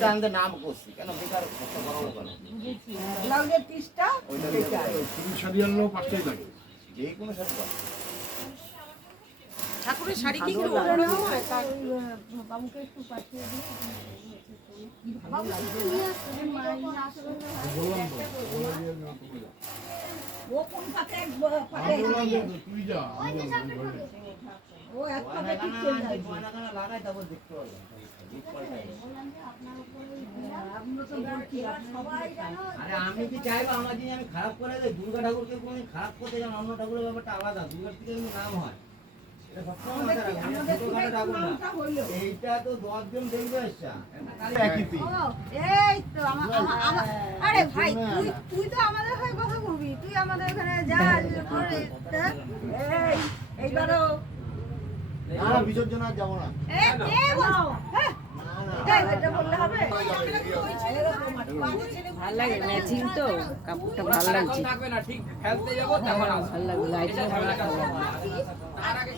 টানতে নাম করছি কেন বেকার কষ্ট করাবো কেন ব্লাউজের পিসটা শাড়িয়ার লোক পাঁচটাই থাকে যে কোনো শাড়ি পাবে। ঠাকুরের শাড়ি কি করে ভালো ওড়ানো হয় তার বাবুকে একটু পাঠিয়ে দিই ও কোন পাতে তুই যা ও এক পাতে ঠিক চলে যায় গয়নাগানা লাগাই তারপর দেখতে পারবে আমরা তো বলছি সবাই জানো আরে আমি কি চাইবো আমার জিনিস আমি খারাপ করে দেয় দুর্গা ঠাকুরকে কোনো খারাপ করতে যান অন্য ঠাকুরের ব্যাপারটা আলাদা দুর্গার থেকে কিন্তু নাম হয় এটা সবসময় মাথায় রাখবেন, এটা ছোটখাটো ঠাকুর না। এইটা তো 10 জন দেখবে এসছা একই পিস এই তো আরে ভাই তুই তো আমাদের হয়ে কথা বলবি তুই আমাদের এখানে যা করে এইবারও না বিসর্জন আর যাবো না এটা বললে হবে ভাল লাগে ম্যাচিং তো কাপড়টা ভাল লাগছে থাকবে না ঠিক খেলতে যাবো তখন ভাল লাগে লাইটিং ভাল লাগে তার আগে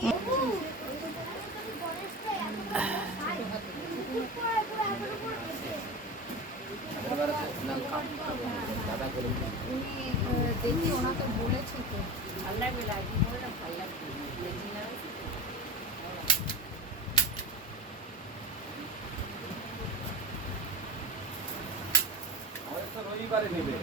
দেখি ওনা তো বলেছে তো ভাল লাগবে লাইটিং করে না ভাল লাগবে আমাদের তো রবিবারে নেবে